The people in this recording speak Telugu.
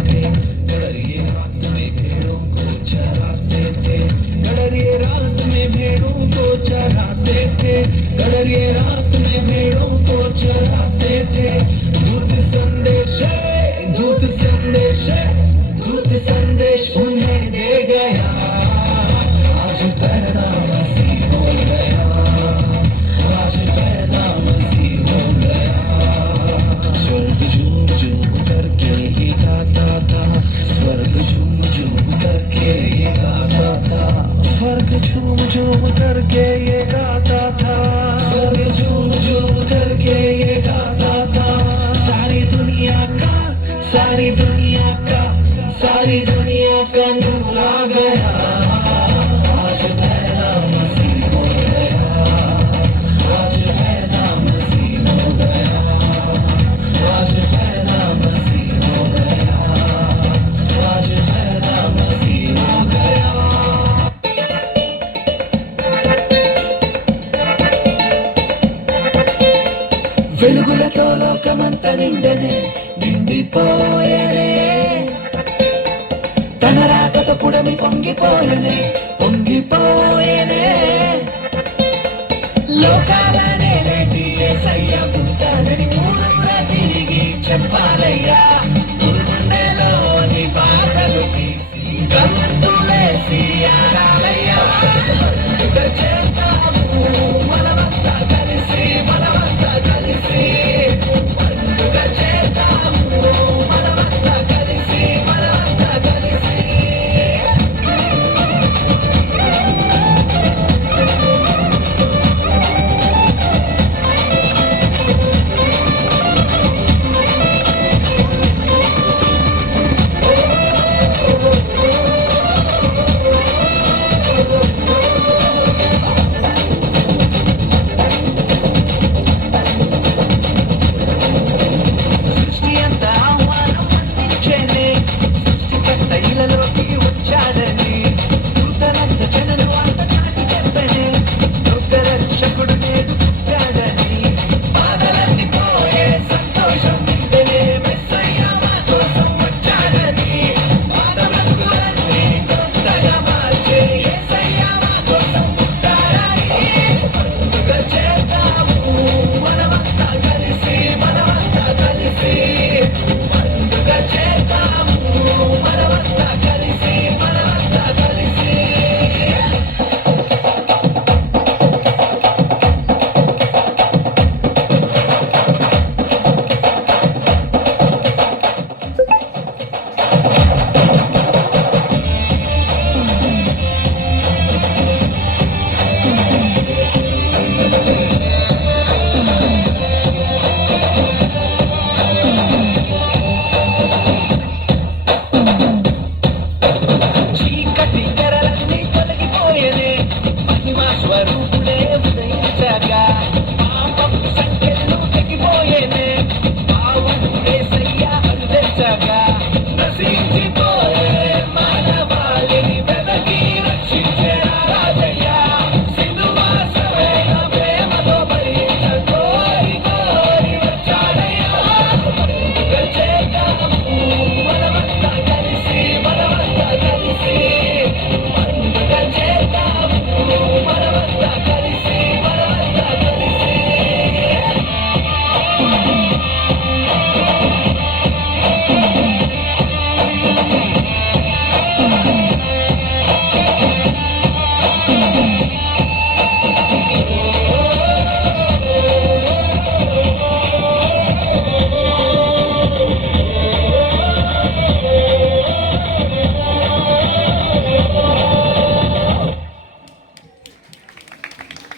थे, गडरिये रात में भेड़ों को चराते थे, गडरिये रात में भेड़ों को चराते थे, गडरिये रात में भेड़ों को चराते थे। दूत संदेश दूत संदेश दूत संदेश उन्हें दे गया, आज पैदा मसीह हो गया, आज पैदा मसीह हो गया। स्वर्ग झूम झूम करके ये गाता था, स्वर्ग झूम झूम करके ये गाता था, स्वर्ग झूम झूम करके ये गाता था, स्वर्ग झूम झूम करके ये गाता था। सारी दुनिया का सारी दुनिया का सारी दुनिया का नूर आ गया, आज पैदा मसीह हो गया, आज पैदा मसीह हो गया, आज पैदा मसीह हो गया, आज पैदा मसीह हो गया। వెలుగులతో లోకమంత నిండనే నిండిపోయనే, తన రాకతో పుడమి పొంగిపోయనే పొంగిపోయనే, లోకాలనే లేటి యేసయ్య పుట్టాడని ఊరూరా తిరిగి చెప్పాలయ్యా।